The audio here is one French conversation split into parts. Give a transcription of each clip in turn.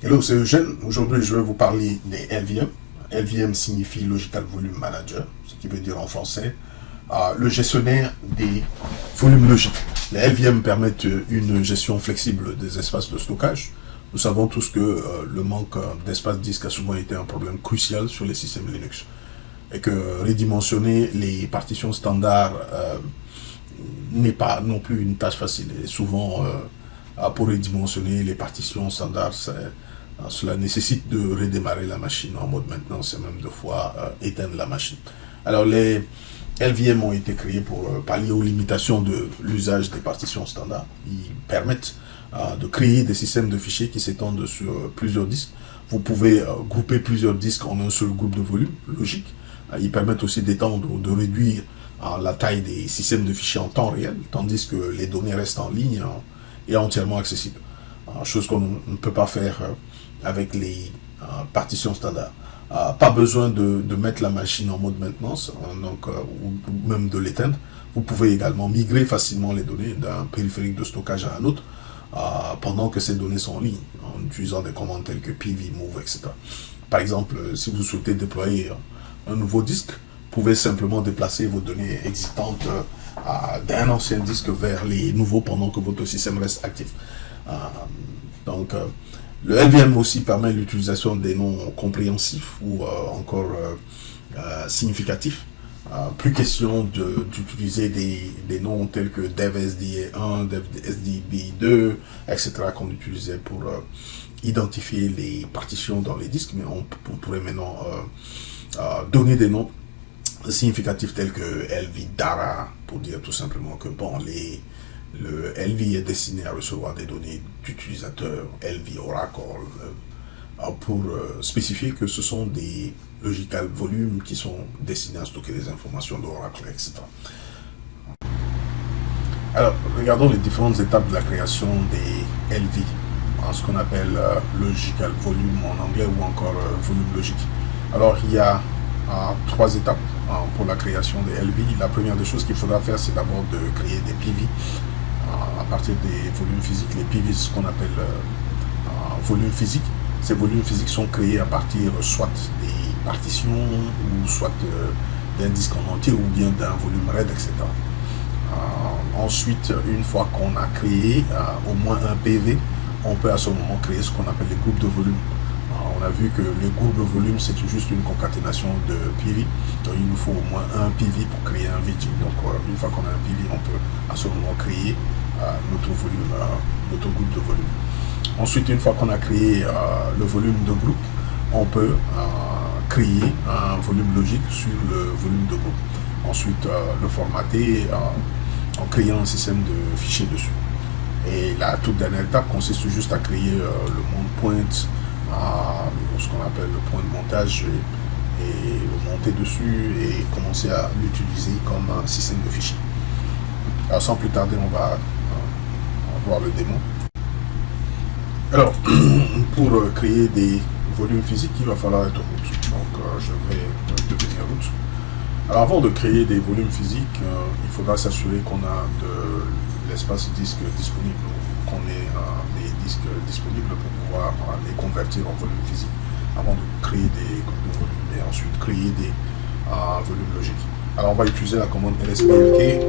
Hello, c'est Eugène. Aujourd'hui, je vais vous parler des LVM. LVM signifie Logical Volume Manager, ce qui veut dire en français le gestionnaire des volumes logiques. Les LVM permettent une gestion flexible des espaces de stockage. Nous savons tous que le manque d'espace disque a souvent été un problème crucial sur les systèmes Linux et que redimensionner les partitions standards n'est pas non plus une tâche facile. Et souvent, pour redimensionner les partitions standards, cela nécessite de redémarrer la machine en mode maintenance et même de fois éteindre la machine. Alors les LVM ont été créés pour pallier aux limitations de l'usage des partitions standards. Ils permettent de créer des systèmes de fichiers qui s'étendent sur plusieurs disques. Vous pouvez grouper plusieurs disques en un seul groupe de volume logique. Ils permettent aussi d'étendre ou de réduire la taille des systèmes de fichiers en temps réel, tandis que les données restent en ligne et entièrement accessibles. Chose qu'on ne peut pas faire avec les partitions standards. Pas besoin de mettre la machine en mode maintenance ou même de l'éteindre. Vous pouvez également migrer facilement les données d'un périphérique de stockage à un autre pendant que ces données sont en ligne, en utilisant des commandes telles que pv, move, etc. Par exemple, si vous souhaitez déployer un nouveau disque, vous pouvez simplement déplacer vos données existantes d'un ancien disque vers les nouveaux pendant que votre système reste actif. Le LVM aussi permet l'utilisation des noms compréhensifs ou encore significatifs. Plus question d'utiliser des noms tels que DevSDA1, DevSDB2, etc. qu'on utilisait pour identifier les partitions dans les disques, mais on pourrait maintenant donner des noms significatifs tels que LVDARA pour dire tout simplement que bon, le LV est destiné à recevoir des données d'utilisateurs, LV Oracle, pour spécifier que ce sont des logical volumes qui sont destinés à stocker des informations d'Oracle, etc. Alors, regardons les différentes étapes de la création des LV, ce qu'on appelle logical volume en anglais ou encore volume logique. Alors, il y a trois étapes pour la création des LV. La première des choses qu'il faudra faire, c'est d'abord de créer des PV à partir des volumes physiques. Les PV, c'est ce qu'on appelle volumes physiques. Ces volumes physiques sont créés à partir soit des partitions ou soit d'un disque en entier ou bien d'un volume RAID, etc. Ensuite, une fois qu'on a créé au moins un PV, on peut à ce moment créer ce qu'on appelle les groupes de volume. On a vu que les groupes de volume, c'est juste une concaténation de PV. Donc, il nous faut au moins un PV pour créer un VG. Donc, une fois qu'on a un PV, on peut à ce moment créer notre volume, notre groupe de volume. Ensuite, une fois qu'on a créé le volume de groupe, on peut créer un volume logique sur le volume de groupe. Ensuite, le formater en créant un système de fichiers dessus. Et la toute dernière étape consiste juste à créer le mount point, ce qu'on appelle le point de montage, et le monter dessus et commencer à l'utiliser comme un système de fichiers. Alors, sans plus tarder, on va voir le démo. Alors, pour créer des volumes physiques, il va falloir être root. Donc, je vais devenir root. Alors, avant de créer des volumes physiques, il faudra s'assurer qu'on a de l'espace disque disponible, qu'on ait des disques disponibles pour pouvoir les convertir en volumes physiques avant de créer des groupes de volumes et ensuite créer des volumes logiques. Alors, on va utiliser la commande lsplk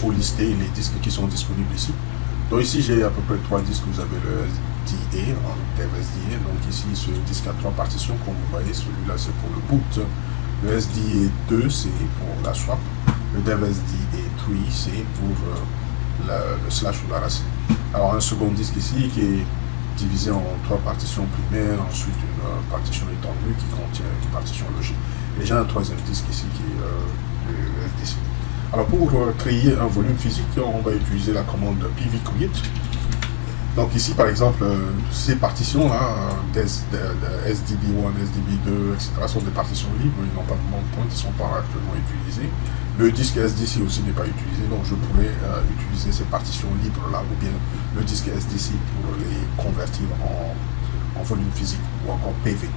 pour lister les disques qui sont disponibles ici. Donc ici, j'ai à peu près 3 disques. Vous avez le SDA, DevSDA. Donc ici, ce disque a 3 partitions. Comme vous voyez, celui-là, c'est pour le boot. Le SDA 2, c'est pour la swap. Le DevSDA 3, c'est pour le slash ou la racine. Alors, un second disque ici qui est divisé en 3 partitions primaires. Ensuite, une partition étendue qui contient une partition logique. Et j'ai un troisième disque ici qui est le SDC. Alors pour créer un volume physique, on va utiliser la commande pvcreate. Donc ici par exemple, ces partitions-là, SDB1, SDB2, etc. sont des partitions libres, ils n'ont pas de mount point, ils ne sont pas actuellement utilisés. Le disque SDC aussi n'est pas utilisé, donc je pourrais utiliser ces partitions libres-là, ou bien le disque SDC pour les convertir en volume physique ou encore PV.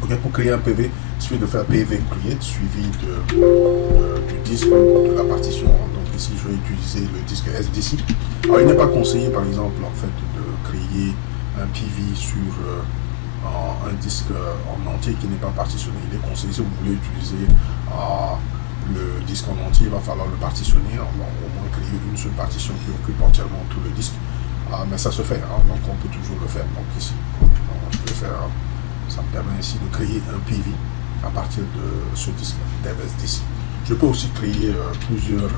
Okay, pour créer un PV, il suffit de faire PV create suivi du disque de la partition. Donc ici, je vais utiliser le disque SDC. Alors, il n'est pas conseillé, par exemple, en fait, de créer un PV sur un disque en entier qui n'est pas partitionné. Il est conseillé, si vous voulez utiliser le disque en entier, il va falloir le partitionner, au moins créer une seule partition qui occupe entièrement tout le disque. Mais ça se fait, hein, donc on peut toujours le faire. Donc ici, je vais faire, ça me permet ici de créer un PV à partir de ce disque DevSDC. Je peux aussi créer plusieurs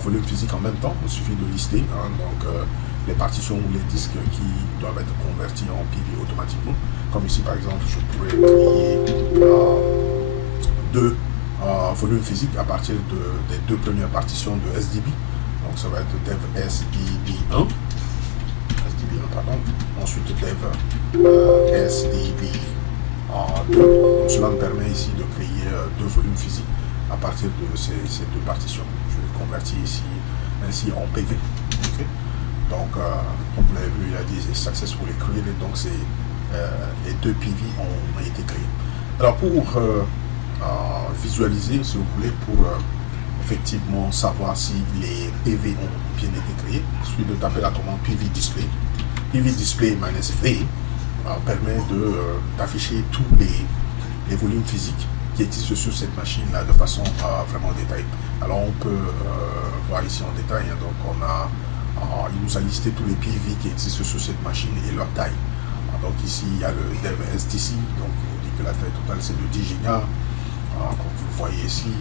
volumes physiques en même temps. Il suffit de lister les partitions ou les disques qui doivent être convertis en PV automatiquement. Comme ici par exemple, je pourrais créer deux volumes physiques à partir des deux premières partitions de SDB. Donc ça va être dev SDB1, pardon. Ensuite dev SDB2. Donc cela me permet ici de créer deux volumes physiques à partir de ces deux partitions. Je vais convertir ici ainsi en PV. Okay. Donc comme vous l'avez vu, il a dit successfully created, donc les deux PV ont été créés. Alors pour visualiser, si vous voulez, pour effectivement savoir si les PV ont bien été créés, il suffit de taper la commande PV display. PV display -v permet d'afficher tous les volumes physiques qui existent sur cette machine là de façon vraiment détaillée. Alors on peut voir ici en détail, hein, donc il nous a listé tous les PV qui existent sur cette machine et leur taille. Donc ici il y a le dev SDC, donc il vous dit que la taille totale c'est de 10 gigas, comme vous le voyez ici.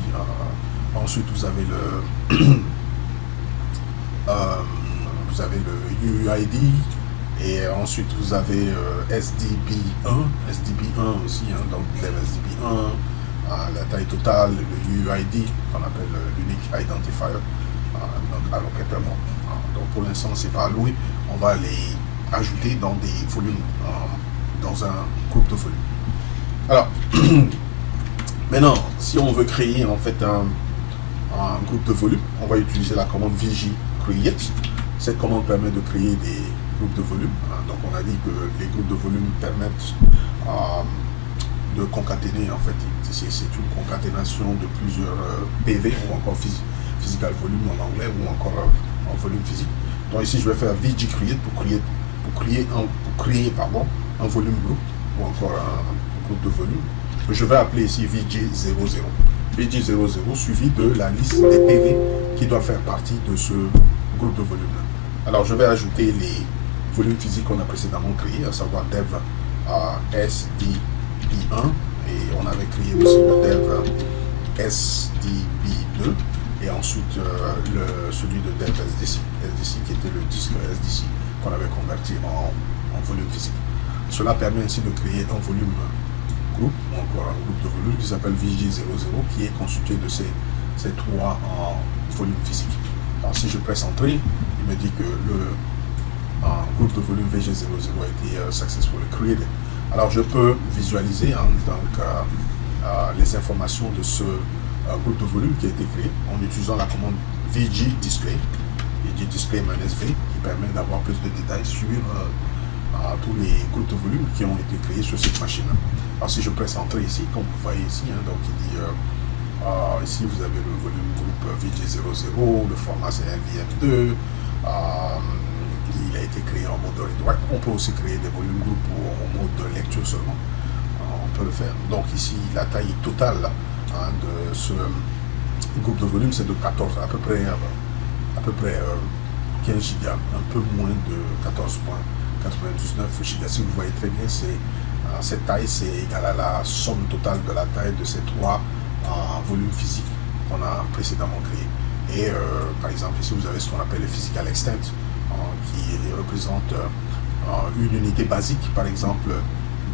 Ensuite vous avez le UUID, et ensuite vous avez SDB1 aussi, hein, donc dev SDB1, la taille totale, le UUID qu'on appelle l'unique identifier, donc allocateur. Donc pour l'instant c'est pas alloué, on va les ajouter dans des volumes, dans un groupe de volumes. Alors maintenant, si on veut créer en fait un groupe de volumes, on va utiliser la commande VG create. Cette commande permet de créer des groupes de volumes. Donc on a dit que les groupes de volumes permettent de concaténer, en fait, c'est une concaténation de plusieurs PV ou encore physical volume en anglais, ou encore en volume physique. Donc ici je vais faire VG create pour créer un volume groupe ou encore un groupe de volume. Je vais appeler ici VG00. VG00 suivi de la liste des PV qui doivent faire partie de ce groupe de volume là. Alors je vais ajouter les volumes physiques qu'on a précédemment créés, à savoir dev SDB1, et on avait créé aussi le dev SDB2, et ensuite celui de dev SDC qui était le disque SDC qu'on avait converti en volume physique. Cela permet ainsi de créer un volume groupe, ou encore un groupe de volume qui s'appelle VG00, qui est constitué de ces trois volumes physiques. Alors si je presse Entrée, il me dit que le groupe de volume VG00 a été successfully created. Alors je peux visualiser les informations de ce groupe de volume qui a été créé en utilisant la commande VG display -v, qui permet d'avoir plus de détails sur tous les groupes de volume qui ont été créés sur cette machine. Alors si je presse Entrée ici, comme vous voyez ici, hein, donc il dit ici vous avez le volume groupe VG00, le format c'est NVM2, il a été créé en mode read-write. On peut aussi créer des volumes groupes en mode de lecture seulement, on peut le faire. Donc ici la taille totale de ce groupe de volume c'est de 14, à peu près 15 gigas, un peu moins de 14,99 gigas. Si vous voyez très bien, cette taille c'est égal à la somme totale de la taille de ces trois volumes physiques qu'on a précédemment créés. Et par exemple ici vous avez ce qu'on appelle le physical extent, qui représente une unité basique par exemple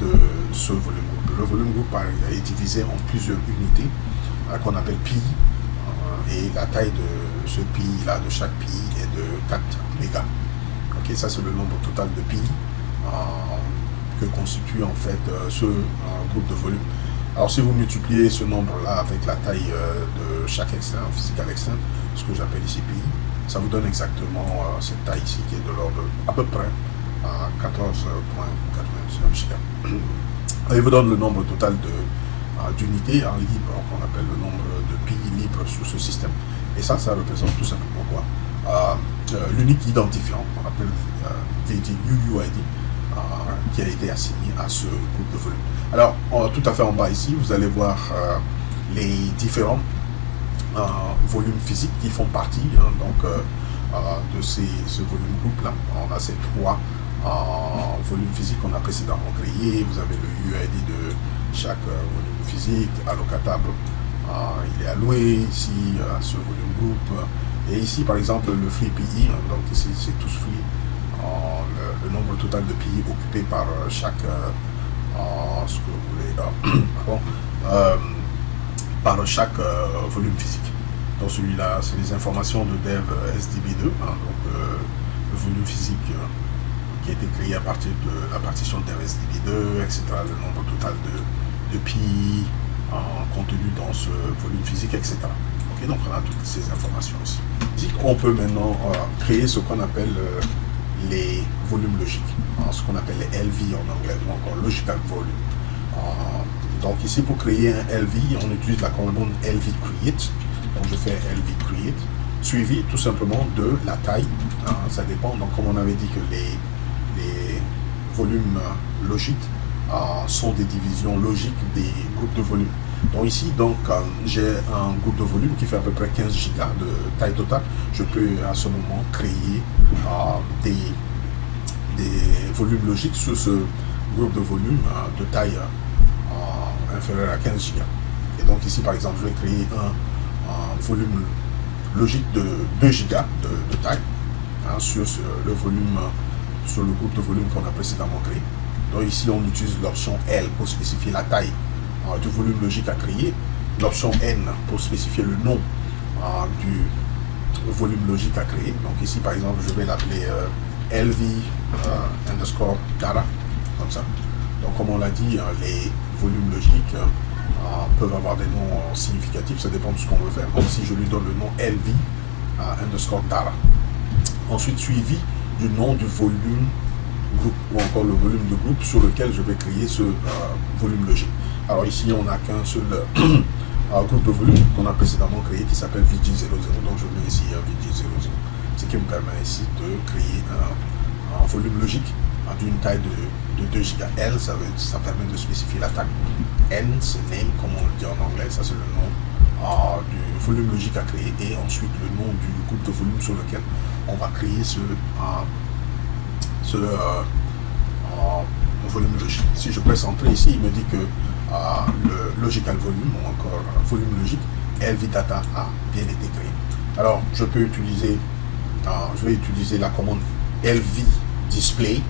de ce volume groupe. Le volume groupe est divisé en plusieurs unités qu'on appelle PI, et la taille de ce PI là, de chaque PI, est de 4 mégas. Ok, ça c'est le nombre total de PI que constitue en fait ce groupe de volume. Alors si vous multipliez ce nombre là avec la taille de chaque extent, physical extent, ce que j'appelle ici PI, ça vous donne exactement cette taille ici qui est de l'ordre à peu près 14,99 gigas. Il vous donne le nombre total d'unités en libre, qu'on appelle le nombre de PI libres sur ce système. Et ça représente tout simplement quoi? l'unique identifiant, on appelle UUID, qui a été assigné à ce groupe de volume. Alors, tout à fait en bas ici, vous allez voir les différents volumes physiques qui font partie de ce volume groupe là. On a ces trois volumes physiques qu'on a précédemment créés. Vous avez le UID de chaque volume physique allocatable. Il est alloué ici à ce volume groupe. Et ici, par exemple, le free PI, donc ici c'est tous free, le nombre total de PI occupé par chaque, ce que vous voulez, par chaque volume physique. Donc celui-là, c'est les informations de dev SDB2, donc le volume physique qui a été créé à partir de la partition dev SDB2, etc. Le nombre total de PI contenu dans ce volume physique, etc. Okay, donc on a toutes ces informations aussi. On peut maintenant créer ce qu'on appelle les volumes logiques, ce qu'on appelle les LV en anglais, donc Logical Volume. Donc ici, pour créer un LV, on utilise la commande LV Create. Donc je fais LV Create, suivi tout simplement de la taille. Ça dépend, donc comme on avait dit que les volumes logiques sont des divisions logiques des groupes de volume. Donc ici, j'ai un groupe de volume qui fait à peu près 15 gigas de taille totale. Je peux à ce moment créer des volumes logiques sur ce groupe de volume de taille inférieure à 15 gigas. Et donc ici, par exemple, je vais créer un volume logique de 2 gigas de taille sur le groupe de volume qu'on a précédemment créé. Donc ici, on utilise l'option L pour spécifier la taille du volume logique à créer, l'option N pour spécifier le nom du volume logique à créer. Donc ici, par exemple, je vais l'appeler LV underscore data, comme ça. Donc comme on l'a dit, les volumes logiques peuvent avoir des noms significatifs, ça dépend de ce qu'on veut faire. Donc ici, je lui donne le nom LV underscore data. Ensuite, suivi du nom du volume groupe, ou encore le volume de groupe sur lequel je vais créer ce volume logique. Alors ici, on n'a qu'un seul groupe de volume qu'on a précédemment créé qui s'appelle VG00. Donc je mets ici VG00, ce qui me permet ici de créer un volume logique d'une taille de 2 Go. L, ça permet de spécifier la taille. N, c'est name, comme on le dit en anglais, ça c'est le nom du volume logique à créer. Et ensuite le nom du groupe de volume sur lequel on va créer ce volume logique. Si je presse Entrée ici, il me dit que le logical volume, ou encore volume logique, LV data a bien été créé. Alors, je vais utiliser la commande LV display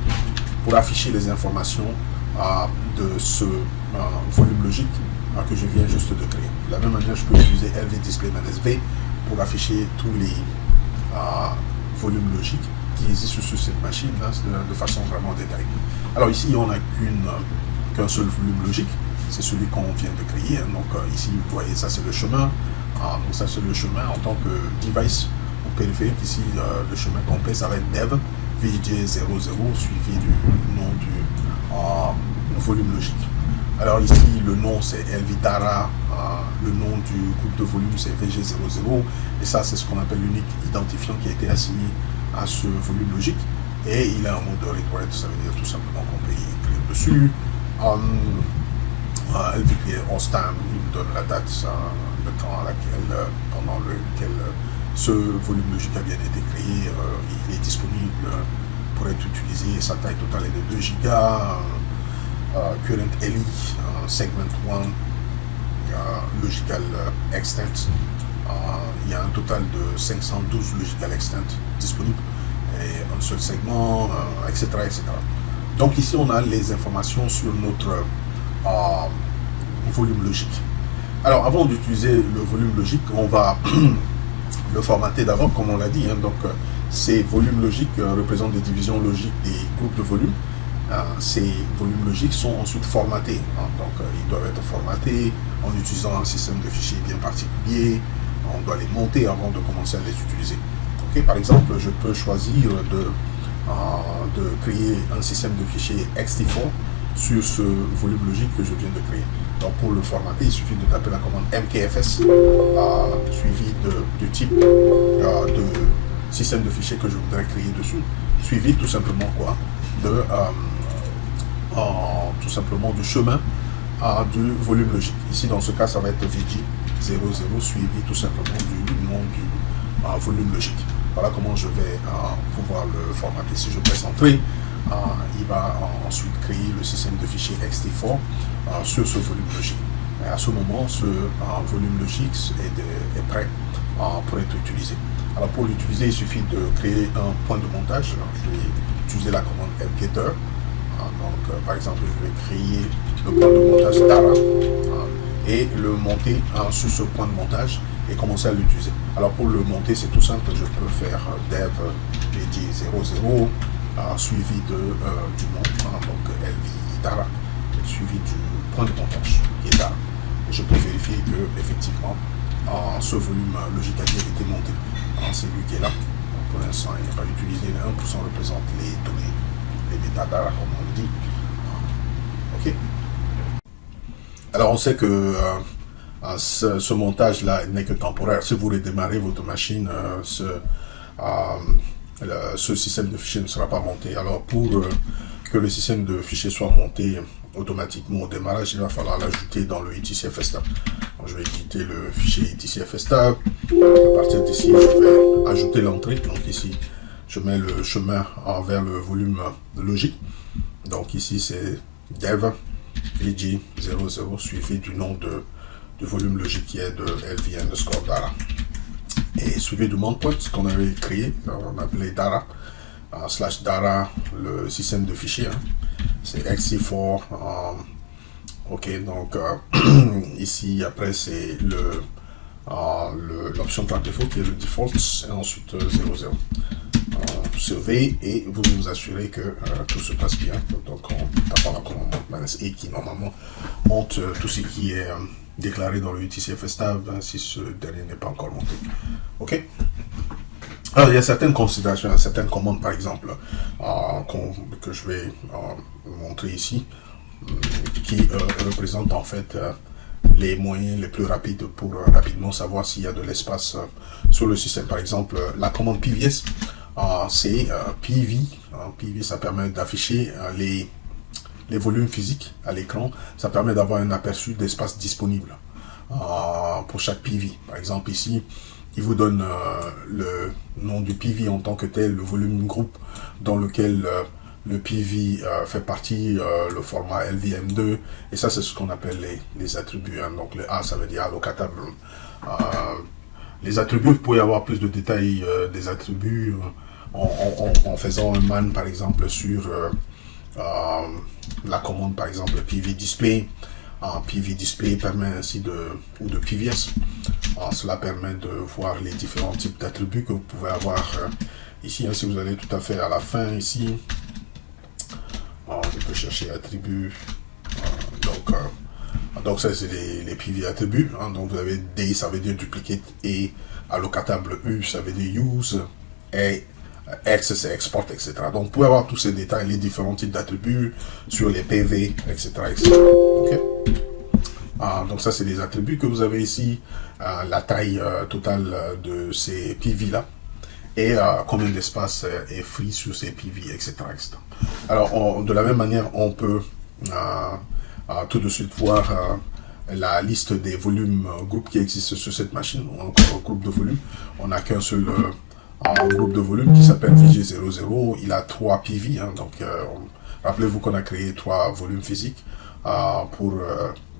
pour afficher les informations de ce volume logique que je viens juste de créer. De la même manière, je peux utiliser LV display -v pour afficher tous les volumes logiques qui existent sur cette machine là, de façon vraiment détaillée. Alors ici, on n'a qu'un seul volume logique, c'est celui qu'on vient de créer. Donc ici, vous voyez, ça c'est le chemin. Donc ça c'est le chemin en tant que device ou périphérique. Ici, le chemin complet, ça va être dev VJ00 suivi du nom du volume logique. Alors ici, le nom c'est LVDARA, le nom du groupe de volume c'est VG00, et ça c'est ce qu'on appelle l'unique identifiant qui a été assigné à ce volume logique, et il a un mode de read write, ça veut dire tout simplement qu'on peut écrire dessus. LVP host time, il me donne la date, le temps pendant lequel ce volume logique a bien été créé, il est disponible pour être utilisé, sa taille totale est de 2 gigas. Current LE, segment 1, logical extent. Il y a un total de 512 logical extent disponibles et un seul segment, etc., etc. Donc ici, on a les informations sur notre volume logique. Alors, avant d'utiliser le volume logique, on va le formater d'abord, comme on l'a dit. Donc, ces volumes logiques représentent des divisions logiques des groupes de volumes. Ces volumes logiques sont ensuite formatés. Donc, ils doivent être formatés en utilisant un système de fichiers bien particulier. On doit les monter avant de commencer à les utiliser. Okay? Par exemple, je peux choisir de créer un système de fichiers ext4 sur ce volume logique que je viens de créer. Donc, pour le formater, il suffit de taper la commande mkfs suivi du type de système de fichiers que je voudrais créer dessus, suivi tout simplement quoi de tout simplement du chemin du volume logique. Ici dans ce cas ça va être VG00 suivi tout simplement du nom du volume logique. Voilà comment je vais pouvoir le formater. Si je presse entrée, il va ensuite créer le système de fichiers ext4 sur ce volume logique. Et à ce moment, ce volume logique est prêt pour être utilisé. Alors pour l'utiliser, il suffit de créer un point de montage. Alors, je vais utiliser la commande mgetter. Par exemple, je vais créer le point de montage Dara et le monter sur ce point de montage et commencer à l'utiliser. Alors pour le monter, c'est tout simple. Je peux faire dev vg00 suivi du nom, donc lv Dara, suivi du point de montage qui est Dara. Et je peux vérifier que effectivement ce volume logique a bien été monté. C'est lui qui est là. Pour l'instant, il n'est pas utilisé. Le 1% représente les données, les métadata, comme on le dit. Ok. Alors, on sait que ce montage-là n'est que temporaire. Si vous redémarrez votre machine, ce système de fichiers ne sera pas monté. Alors, pour que le système de fichiers soit monté automatiquement au démarrage, il va falloir l'ajouter dans le etcfstab. Je vais éditer le fichier etcfstab. À partir d'ici, je vais ajouter l'entrée. Donc ici, je mets le chemin vers le volume logique. Donc ici, c'est dev vg00 suivi du nom du volume logique qui est de lv_dara. Et suivi du mountpoint qu'on avait créé, on appelait dara, / dara, le système de fichiers. C'est ext4. Ok, donc ici après c'est l'option par défaut qui est le default et ensuite 00. Surveillez et vous vous assurez que tout se passe bien. Donc on tape la commande -e qui normalement monte tout ce qui est déclaré dans le etcfstab si ce dernier n'est pas encore monté. Ok. Alors, il y a certaines considérations, certaines commandes par exemple que je vais montrer ici qui représentent en fait les moyens les plus rapides pour rapidement savoir s'il y a de l'espace sur le système. Par exemple, la commande pvs, c'est pv. Pv, ça permet d'afficher les volumes physiques à l'écran. Ça permet d'avoir un aperçu d'espace disponible pour chaque PV. Par exemple, ici, il vous donne le nom du PV en tant que tel, le volume groupe dans lequel le PV fait partie, le format LVM2, et ça c'est ce qu'on appelle les attributs. Donc le A, ça veut dire allocatable. Les attributs, vous pouvez avoir plus de détails des attributs en faisant un man par exemple sur la commande par exemple PV display. PV display permet ainsi ou de PVS. Cela permet de voir les différents types d'attributs que vous pouvez avoir ici. Si vous allez tout à fait à la fin ici, je peux chercher attributs. Donc ça c'est les PV attributs. Donc vous avez D, ça veut dire duplicate, et allocatable U, ça veut dire use, et X c'est export, etc. Donc vous pouvez avoir tous ces détails, les différents types d'attributs sur les PV, etc. Okay. Donc ça c'est les attributs que vous avez ici, la taille totale de ces PV là, et combien d'espace est free sur ces PV, etc. Alors de la même manière, on peut tout de suite voir la liste des volumes groupes qui existent sur cette machine. Encore un groupe de volume, on n'a qu'un seul groupe de volume qui s'appelle VG00. Il a 3 PV, donc rappelez-vous qu'on a créé 3 volumes physiques pour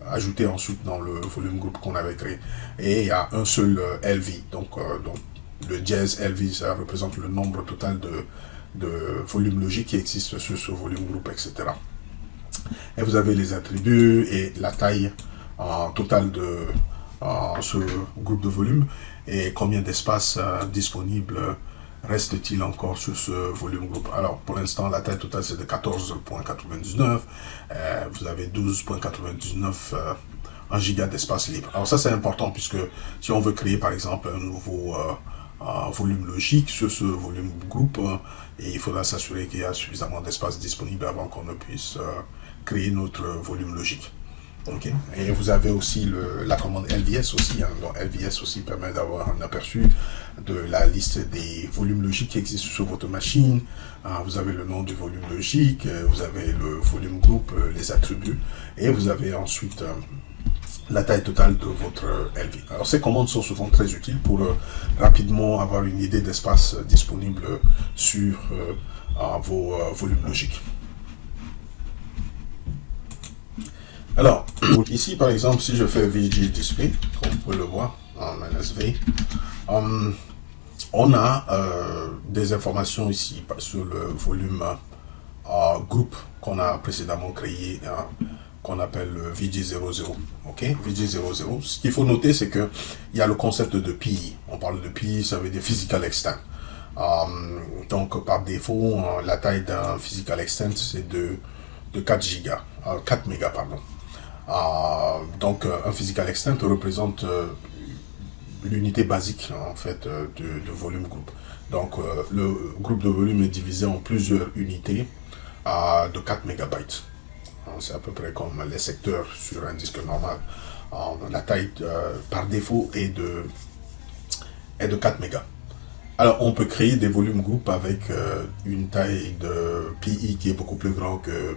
ajouter ensuite dans le volume groupe qu'on avait créé, et il y a un seul LV, donc le dièse LV, ça représente le nombre total de volumes logiques qui existent sur ce volume groupe, etc. Et vous avez les attributs et la taille totale de ce groupe de volume, et combien d'espace disponible reste-t-il encore sur ce volume groupe. Alors pour l'instant la taille totale c'est de 14.99, vous avez 12.99 1 giga d'espace libre. Alors ça c'est important, puisque si on veut créer par exemple un nouveau volume logique sur ce volume groupe, et il faudra s'assurer qu'il y a suffisamment d'espace disponible avant qu'on ne puisse créer notre volume logique. Ok. Et vous avez aussi la commande LVS aussi. Hein. Donc LVS aussi permet d'avoir un aperçu de la liste des volumes logiques qui existent sur votre machine. Vous avez le nom du volume logique, vous avez le volume groupe, les attributs, et vous avez ensuite la taille totale de votre LV. Alors ces commandes sont souvent très utiles pour rapidement avoir une idée d'espace disponible sur vos volumes logiques. Alors, ici par exemple, si je fais VG Display, comme vous pouvez le voir en -V, on a des informations ici sur le volume groupe qu'on a précédemment créé, qu'on appelle le VG00. Ok, VG00. Ce qu'il faut noter, c'est qu'il y a le concept de PI. On parle de PI, ça veut dire Physical Extent. Donc, par défaut, la taille d'un Physical Extent, c'est de 4 mégas, pardon. Donc, un Physical Extent représente l'unité basique en fait de volume groupe. Donc le groupe de volume est divisé en plusieurs unités de 4 mégabytes. C'est à peu près comme les secteurs sur un disque normal. La taille par défaut est de 4 mégas. Alors on peut créer des volumes groupes avec une taille de PI qui est beaucoup plus grand que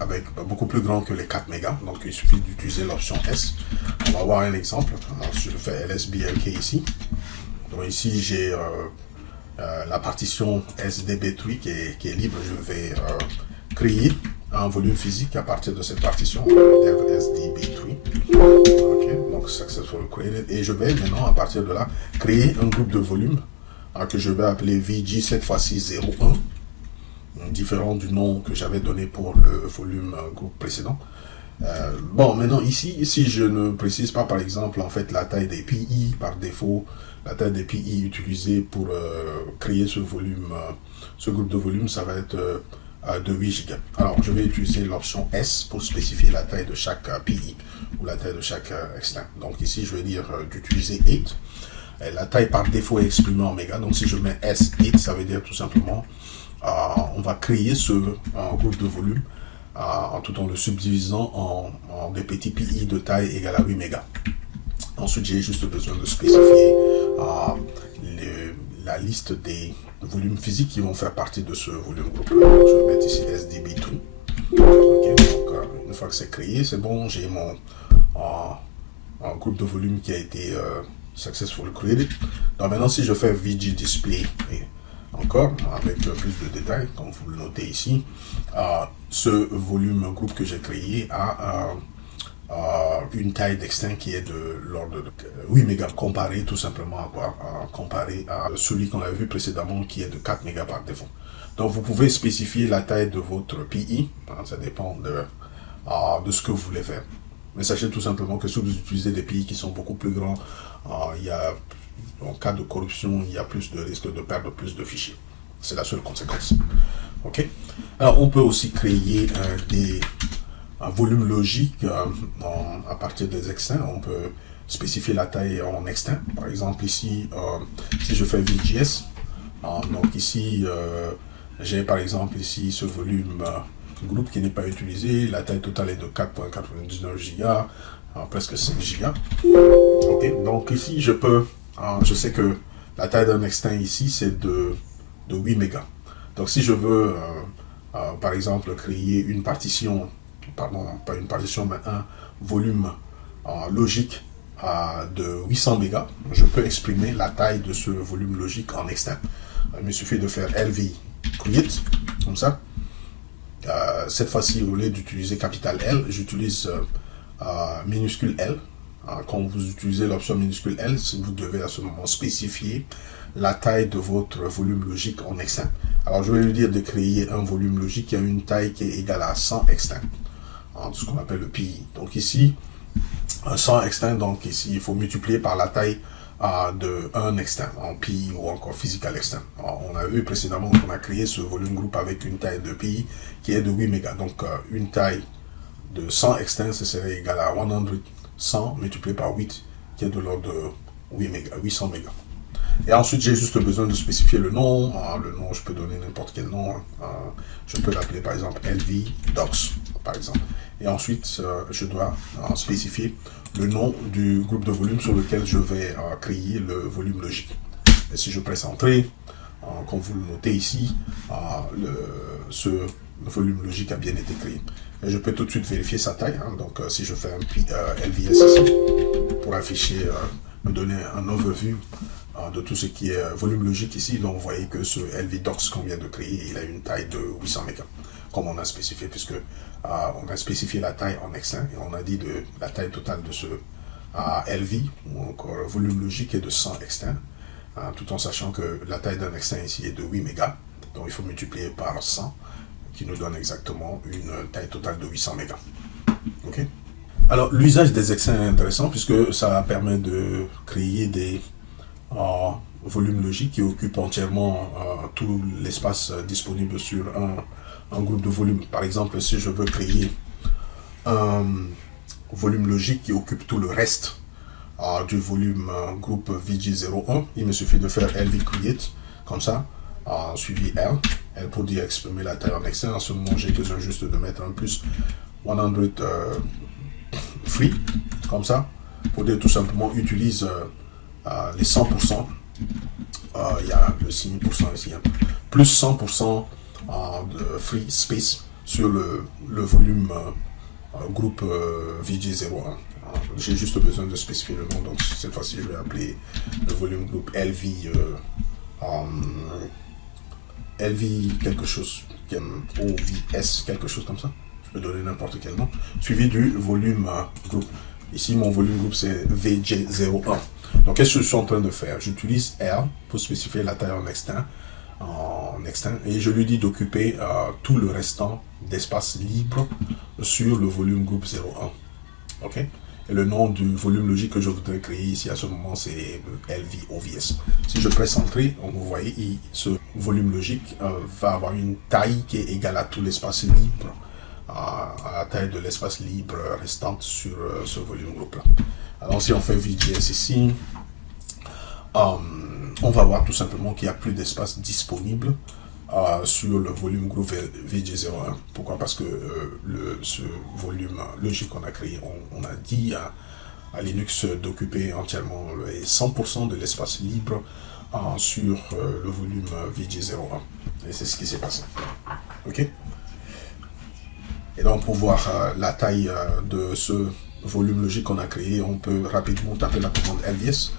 avec beaucoup plus grand que les 4 mégas. Donc il suffit d'utiliser l'option S. On va voir un exemple. Je fais LSBLK ici. Donc ici j'ai la partition SDB3 qui est libre. Je vais créer un volume physique à partir de cette partition, SDB3. Ok, donc successful created. Et je vais maintenant à partir de là créer un groupe de volume que je vais appeler VG cette fois-ci 01. Différent du nom que j'avais donné pour le volume groupe précédent. Bon, maintenant ici, si je ne précise pas par exemple en fait la taille des PI par défaut, la taille des PI utilisée pour créer ce volume, ce groupe de volume, ça va être de 8 Go. Alors je vais utiliser l'option S pour spécifier la taille de chaque PI ou la taille de chaque extent. Donc ici je vais dire d'utiliser 8. La taille par défaut est exprimée en mégas, donc si je mets S8, ça veut dire tout simplement on va créer ce groupe de volume tout en le subdivisant en des petits PI de taille égale à 8 mégas. Ensuite, j'ai juste besoin de spécifier la liste des volumes physiques qui vont faire partie de ce volume groupe. Alors, je vais mettre ici SDB2. Okay, donc, une fois que c'est créé, c'est bon, j'ai mon groupe de volume qui a été successful created. Donc maintenant, si je fais VG Display, encore avec plus de détails, comme vous le notez ici, ce volume groupe que j'ai créé a une taille d'extent qui est de l'ordre de 8 mégas, comparé tout simplement à quoi? Comparé à celui qu'on a vu précédemment qui est de 4 mégas par défaut. Donc vous pouvez spécifier la taille de votre PI, ça dépend de ce que vous voulez faire. Mais sachez tout simplement que si vous utilisez des PI qui sont beaucoup plus grands, il y a en cas de corruption, il y a plus de risque de perdre plus de fichiers. C'est la seule conséquence. Ok. Alors, on peut aussi créer un volume logique à partir des extents. On peut spécifier la taille en extent. Par exemple, ici, si je fais VGS, donc ici, j'ai par exemple ici ce volume groupe qui n'est pas utilisé. La taille totale est de 4,99 Go, presque 5 Go. Ok. Donc ici, je sais que la taille d'un extent ici, c'est de 8 mégas. Donc si je veux, par exemple, créer une partition, pardon, pas une partition, mais un volume logique de 800 mégas, je peux exprimer la taille de ce volume logique en extent. Il me suffit de faire LV create, comme ça. Cette fois-ci, au lieu d'utiliser capital L, j'utilise minuscule L. Quand vous utilisez l'option minuscule L, vous devez à ce moment spécifier la taille de votre volume logique en extent. Alors je vais lui dire de créer un volume logique qui a une taille qui est égale à 100 extent, ce qu'on appelle le PI. Donc ici, 100 extent, donc ici il faut multiplier par la taille de 1 extent en PI ou encore physical extent. Alors, on a vu précédemment qu'on a créé ce volume groupe avec une taille de PI qui est de 8 mégas. Donc une taille de 100 extent, ce serait égal à 100 multiplié par 8, qui est de l'ordre de 800 mégas. Et ensuite, j'ai juste besoin de spécifier le nom. Le nom, je peux donner n'importe quel nom. Je peux l'appeler par exemple LV Docs, par exemple. Et ensuite, je dois spécifier le nom du groupe de volume sur lequel je vais créer le volume logique. Et si je presse Entrée, comme vous le notez ici, ce volume logique a bien été créé. Et je peux tout de suite vérifier sa taille. Donc, si je fais un LVS ici, pour afficher, me donner un overview de tout ce qui est volume logique ici. Donc, vous voyez que ce LVDocs qu'on vient de créer, il a une taille de 800 mégas, comme on a spécifié, puisque on a spécifié la taille en externe et on a dit la taille totale de ce LV, ou encore volume logique, est de 100 externes, tout en sachant que la taille d'un externe ici est de 8 mégas. Donc, il faut multiplier par 100, qui nous donne exactement une taille totale de 800 mégas. OK? Alors, l'usage des externes est intéressant puisque ça permet de créer des volumes logiques qui occupent entièrement tout l'espace disponible sur un groupe de volume. Par exemple, si je veux créer un volume logique qui occupe tout le reste du volume groupe VG01, il me suffit de faire LV create, comme ça, suivi L pour dire exprimer la taille en externe. En ce moment, j'ai besoin juste de mettre un plus 100 free, comme ça, pour dire tout simplement utilise les 100%, il y a le 6% ici, plus 100% de free space sur le volume groupe VG01. J'ai juste besoin de spécifier le nom, donc cette fois-ci je vais appeler le volume groupe LV LV quelque chose, OVS quelque chose comme ça. Je peux donner n'importe quel nom, suivi du volume groupe. Ici, mon volume groupe, c'est VG01. Donc, qu'est-ce que je suis en train de faire? J'utilise R pour spécifier la taille en externe, et je lui dis d'occuper tout le restant d'espace libre sur le volume groupe 01. OK? Et le nom du volume logique que je voudrais créer ici à ce moment, c'est LVOVS. Si je presse Entrée, vous voyez, ce volume logique va avoir une taille qui est égale à tout l'espace libre, à la taille de l'espace libre restante sur ce volume groupe là. Alors si on fait VGS ici, on va voir tout simplement qu'il n'y a plus d'espace disponible sur le volume groupe VG01. Pourquoi? Parce que ce volume logique qu'on a créé, on a dit à Linux d'occuper entièrement 100% de l'espace libre sur le volume VG01. Et c'est ce qui s'est passé. OK? Et donc, pour voir la taille de ce volume logique qu'on a créé, on peut rapidement taper la commande LVS.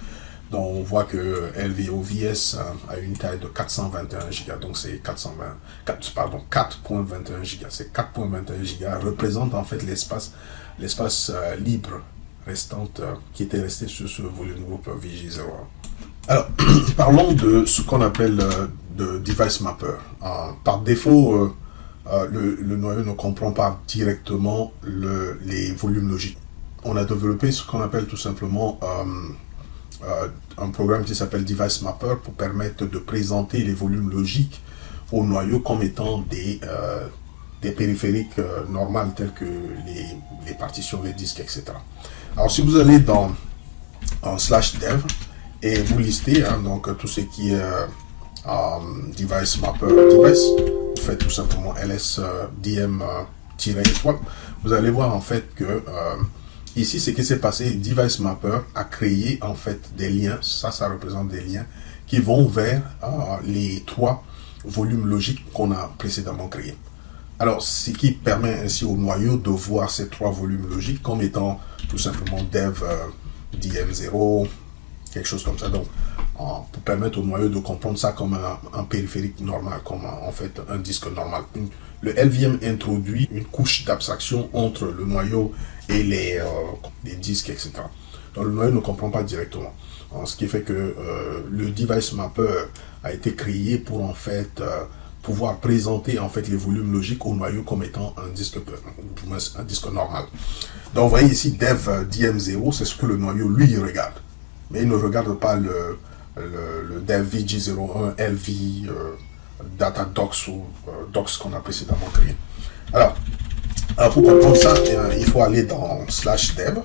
Donc, on voit que LVOVS a une taille de 421 Go. Donc, c'est 4.21 Go. C'est 4.21 Go représente en fait l'espace libre restante qui était resté sur ce volume groupe VG01. Alors, parlons de ce qu'on appelle de device mapper. Par défaut, le noyau ne comprend pas directement les volumes logiques. On a développé ce qu'on appelle tout simplement un programme qui s'appelle Device Mapper pour permettre de présenter les volumes logiques au noyau comme étant des périphériques normales tels que les partitions, les disques, etc. Alors si vous allez dans /dev et vous listez donc tout ce qui est Device Mapper Device, vous faites tout simplement lsdm-étoile, vous allez voir en fait que ici, ce qui s'est passé, Device Mapper a créé en fait des liens, ça représente des liens qui vont vers les 3 volumes logiques qu'on a précédemment créés. Alors, ce qui permet ainsi au noyau de voir ces 3 volumes logiques comme étant tout simplement dev dm0, quelque chose comme ça. Donc, pour permettre au noyau de comprendre ça comme un périphérique normal, comme en fait un disque normal. Le LVM introduit une couche d'abstraction entre le noyau et les disques, etc. Donc le noyau ne comprend pas directement. Ce qui fait que le device mapper a été créé pour en fait pouvoir présenter en fait les volumes logiques au noyau comme étant un disque normal. Donc vous voyez ici dev dm0, c'est ce que le noyau lui regarde. Mais il ne regarde pas le dev vg01 lv data docs ou docs qu'on a précédemment créé. Alors pour comprendre ça, il faut aller dans /dev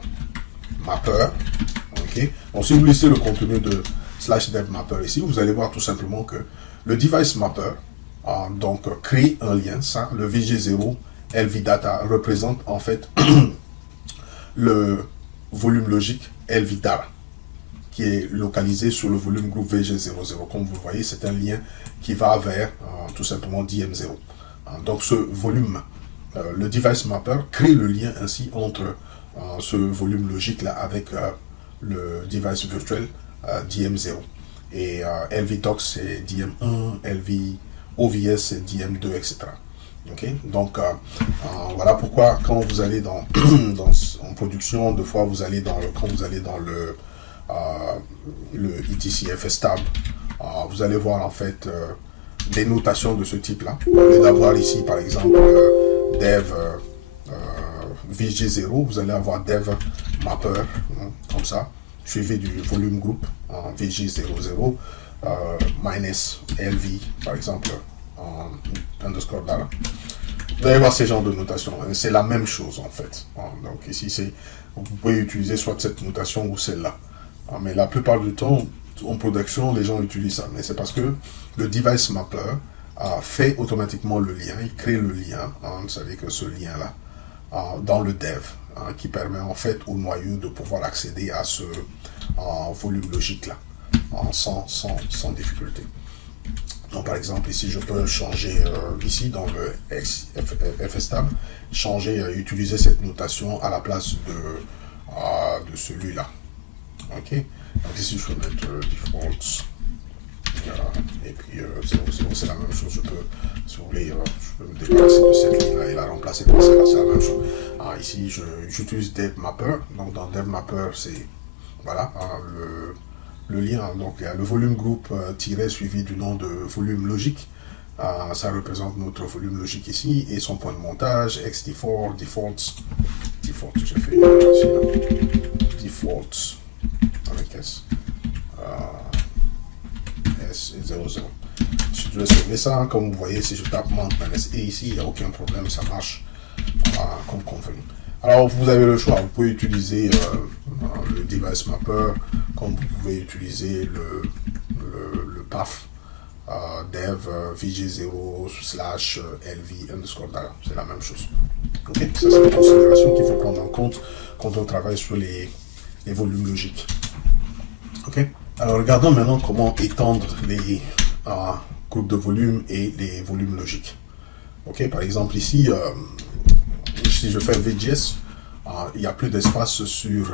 mapper. Okay. Donc si vous laissez le contenu de /dev mapper ici, vous allez voir tout simplement que le device mapper donc crée un lien, ça, le VG0 LV data représente en fait le volume logique LV data, qui est localisé sur le volume groupe VG00. Comme vous le voyez, c'est un lien qui va vers tout simplement DM0. Donc ce volume, le device mapper crée le lien ainsi entre ce volume logique là avec le device virtuel DM0. Et LVDocs c'est DM1, OVS c'est DM2, etc. Okay? Donc voilà pourquoi quand vous allez en production, deux fois vous allez quand vous allez dans le ETC FSTab, vous allez voir en fait des notations de ce type là. Au lieu d'avoir ici par exemple dev VG0, vous allez avoir dev mapper comme ça, suivi du volume group VG00 minus LV par exemple underscore data. Vous allez voir ces genres de notation, c'est la même chose en fait. Donc ici vous pouvez utiliser soit cette notation ou celle-là. Mais la plupart du temps, en production, les gens utilisent ça. Mais c'est parce que le device mapper fait automatiquement le lien, il crée le lien, vous savez que ce lien-là, dans le dev, qui permet en fait au noyau de pouvoir accéder à ce volume logique-là, sans difficulté. Donc par exemple, ici, je peux changer, ici, dans le FSTab, utiliser cette notation à la place de celui-là. Ok, donc ici je peux mettre default et puis 0, c'est la même chose. Je peux, si vous voulez, je peux me débarrasser de cette ligne là et la remplacer par celle-là, c'est la même chose. Ici j'utilise DevMapper, donc dans DevMapper c'est voilà le lien, donc il y a le volume groupe tiré suivi du nom de volume logique. Ça représente notre volume logique ici et son point de montage, X4, default, j'ai fait ici là, default avec S. S00. Si je vais sauver ça, comme vous voyez, si je tape -S et ici, il n'y a aucun problème, ça marche comme convenu. Alors, vous avez le choix, vous pouvez utiliser le device mapper, comme vous pouvez utiliser le path dev vg0 / lv underscore data, c'est la même chose. Okay? Ça, c'est une considération qu'il faut prendre en compte quand on travaille sur les volumes logiques. Ok. Alors regardons maintenant comment étendre les groupes de volume et les volumes logiques. Ok. Par exemple ici, si je fais VGS, il n'y a plus d'espace sur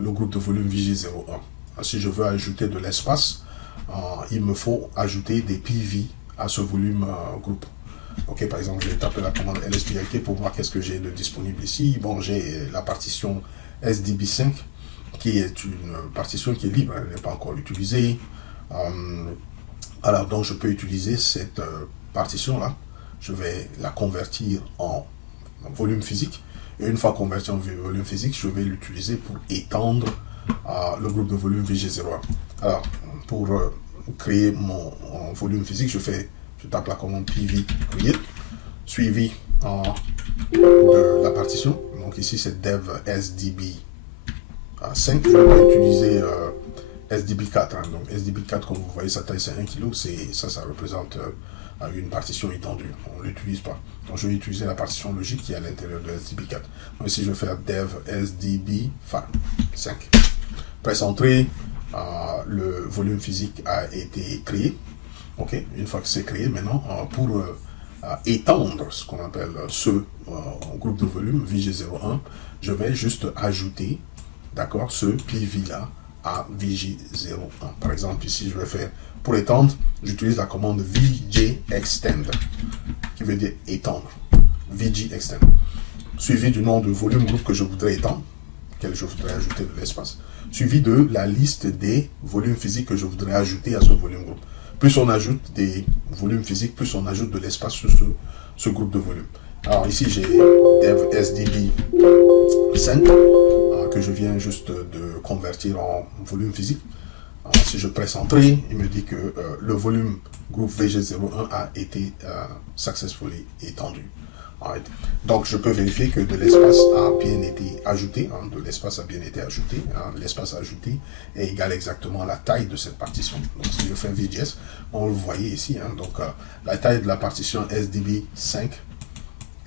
le groupe de volume VG01. Si je veux ajouter de l'espace, il me faut ajouter des PV à ce volume groupe. Ok. Par exemple, je vais taper la commande lsplk pour voir qu'est-ce que j'ai de disponible ici. Bon, j'ai la partition SDB5 qui est une partition qui est libre, elle n'est pas encore utilisée. Alors donc je peux utiliser cette partition là, je vais la convertir en volume physique, et une fois convertie en volume physique, je vais l'utiliser pour étendre le groupe de volume VG01. Alors pour créer mon volume physique, je tape la commande PV create, suivi de la partition. Donc ici c'est dev SDB 5, je vais utiliser SDB4. Donc SDB4, comme vous voyez, sa taille c'est 1 kg, ça représente une partition étendue. On ne l'utilise pas. Donc je vais utiliser la partition logique qui est à l'intérieur de SDB4. Donc ici je vais faire dev SDB5. Presse entrée, le volume physique a été créé. Ok, une fois que c'est créé, maintenant pour étendre ce qu'on appelle ce groupe de volume VG01, je vais juste ajouter, d'accord, ce PV là à VG01. Par exemple, ici, je vais faire, pour étendre, j'utilise la commande VG extend, qui veut dire étendre, VG extend, suivi du nom de volume groupe que je voudrais étendre, auquel je voudrais ajouter de l'espace, suivi de la liste des volumes physiques que je voudrais ajouter à ce volume groupe. Plus on ajoute des volumes physiques, plus on ajoute de l'espace sur ce groupe de volume. Alors ici, j'ai dev SDB 5, que je viens juste de convertir en volume physique. Alors, si je presse entrée, il me dit que le volume groupe VG01 a été successfully étendu. Right. Donc je peux vérifier que de l'espace a bien été ajouté, l'espace ajouté est égal exactement à la taille de cette partition. Donc si je fais VGS, on le voyait ici, donc la taille de la partition SDB5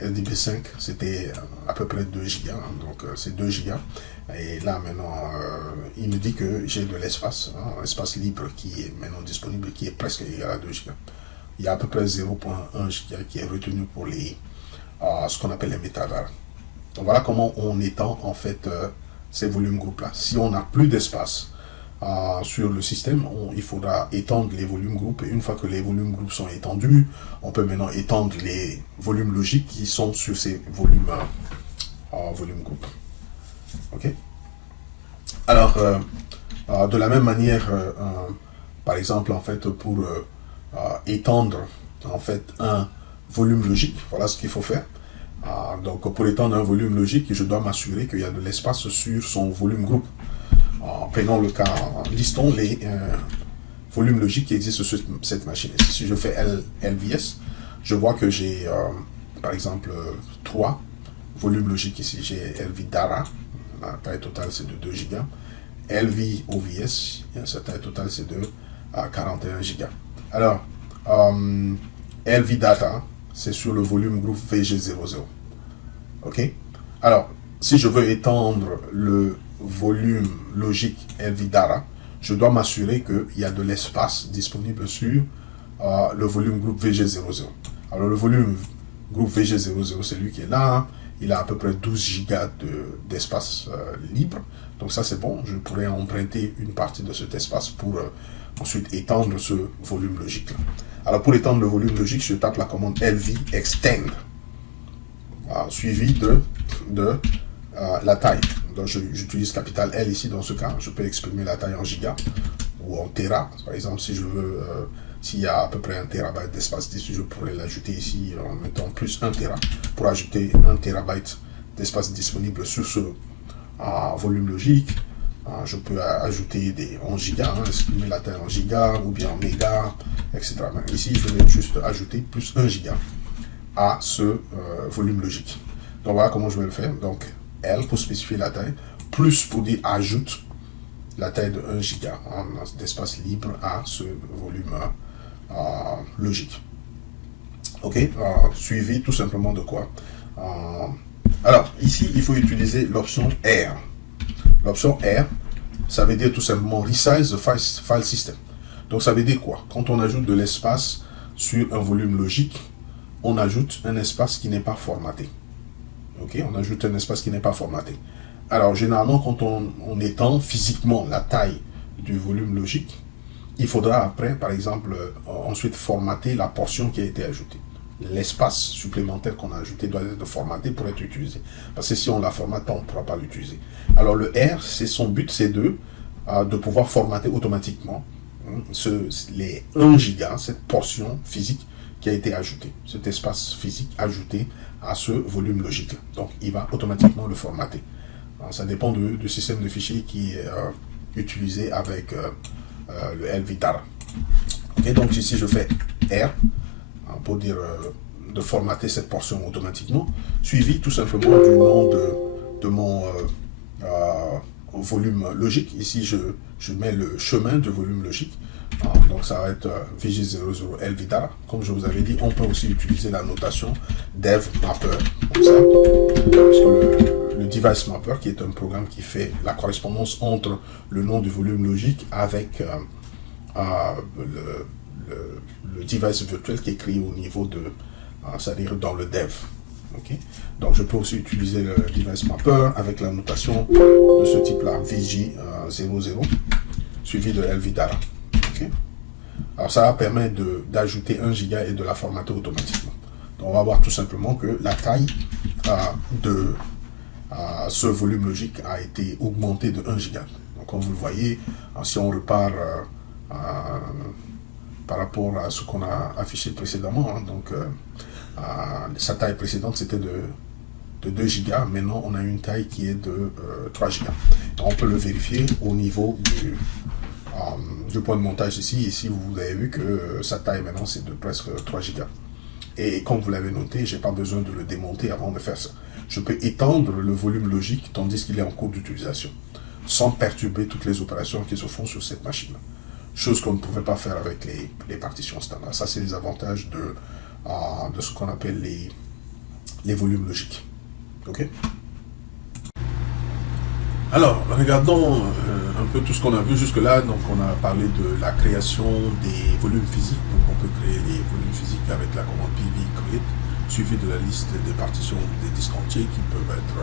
LDB5, c'était à peu près 2 gigas, hein, donc c'est 2 gigas. Et là maintenant, il me dit que j'ai de l'espace, hein, un espace libre qui est maintenant disponible, qui est presque égal à 2 gigas. Il y a à peu près 0,1 giga qui est retenu pour ce qu'on appelle les métadatas. Donc voilà comment on étend en fait ces volumes groupes là. Si on n'a plus d'espace sur le système, il faudra étendre les volumes groupes. Et une fois que les volumes groupes sont étendus, on peut maintenant étendre les volumes logiques qui sont sur ces volumes groupes. Ok. Alors, de la même manière, par exemple, en fait, pour étendre en fait un volume logique, voilà ce qu'il faut faire. Donc, pour étendre un volume logique, je dois m'assurer qu'il y a de l'espace sur son volume groupe. Prenons le cas, listons les volumes logiques qui existent sur cette machine. Si je fais LVS, je vois que j'ai, par exemple, 3 volumes logiques ici. J'ai LV-DARA, la taille totale c'est de 2 gigas. LV-OVS, sa taille totale c'est de 41 gigas. Alors, LV-DATA, c'est sur le volume groupe VG00. Ok? Alors, si je veux étendre le volume logique LV-DARA, je dois m'assurer qu'il y a de l'espace disponible sur le volume groupe VG00. Alors, le volume groupe VG00, c'est lui qui est là. Il a à peu près 12 gigas d'espace libre. Donc ça, c'est bon. Je pourrais emprunter une partie de cet espace pour ensuite étendre ce volume logique-là. Alors, pour étendre le volume logique, je tape la commande LV extend, suivi de la taille. Donc, j'utilise capital L ici dans ce cas. Je peux exprimer la taille en giga ou en téra. Par exemple, si je veux, s'il y a à peu près 1 terabyte d'espace disque, je pourrais l'ajouter ici en mettant plus 1 tera pour ajouter 1 terabyte d'espace disponible sur ce volume logique. Je peux ajouter des 11 gigas, exprimer la taille en giga ou bien en méga, etc. Ici, je vais juste ajouter plus 1 giga à ce volume logique. Donc voilà comment je vais le faire. Donc L pour spécifier la taille, plus pour dire ajoute la taille de 1 giga d'espace libre à ce volume logique. Ok, suivi tout simplement de quoi? Alors ici, il faut utiliser l'option R. L'option R, ça veut dire tout simplement Resize the File System. Donc ça veut dire quoi? Quand on ajoute de l'espace sur un volume logique, on ajoute un espace qui n'est pas formaté. Ok, on ajoute un espace qui n'est pas formaté. Alors généralement, quand on étend physiquement la taille du volume logique, il faudra après, par exemple, ensuite formater la portion qui a été ajoutée. L'espace supplémentaire qu'on a ajouté doit être formaté pour être utilisé. Parce que si on ne la formate pas, on ne pourra pas l'utiliser. Alors le R, son but, c'est de pouvoir formater automatiquement les 1 giga, cette portion physique qui a été ajoutée, cet espace physique ajouté à ce volume logique. Donc il va automatiquement le formater. Alors, ça dépend du système de fichiers qui est utilisé avec le LV-DARA. Okay, donc ici je fais R pour dire de formater cette portion automatiquement, suivi tout simplement du nom de mon volume logique. Ici je mets le chemin de volume logique. Donc ça va être VG00 LV-DARA. Comme je vous avais dit, on peut aussi utiliser la notation dev mapper, comme ça, parce que le device mapper, qui est un programme qui fait la correspondance entre le nom du volume logique avec le device virtuel qui est créé au niveau de, c'est-à-dire dans le dev. Okay? Donc je peux aussi utiliser le device mapper avec la notation de ce type-là, VG00, suivi de LV-DARA. Okay? Alors ça va permettre d'ajouter 1 giga et de la formater automatiquement. Donc on va voir tout simplement que la taille de ce volume logique a été augmentée de 1 giga. Donc comme vous le voyez, si on repart par rapport à ce qu'on a affiché précédemment, donc sa taille précédente c'était de 2 gigas, maintenant on a une taille qui est de 3 gigas. On peut le vérifier au niveau du point de montage ici. Ici vous avez vu que sa taille maintenant c'est de presque 3 gigas. Et comme vous l'avez noté, je n'ai pas besoin de le démonter avant de faire ça. Je peux étendre le volume logique tandis qu'il est en cours d'utilisation, sans perturber toutes les opérations qui se font sur cette machine. Chose qu'on ne pouvait pas faire avec les partitions standards. Ça, c'est les avantages de ce qu'on appelle les volumes logiques. Ok. Alors, regardons un peu tout ce qu'on a vu jusque-là. Donc, on a parlé de la création des volumes physiques. Donc, on peut créer les volumes physiques avec la commande PV create, suivi de la liste des partitions des disques entiers qui peuvent être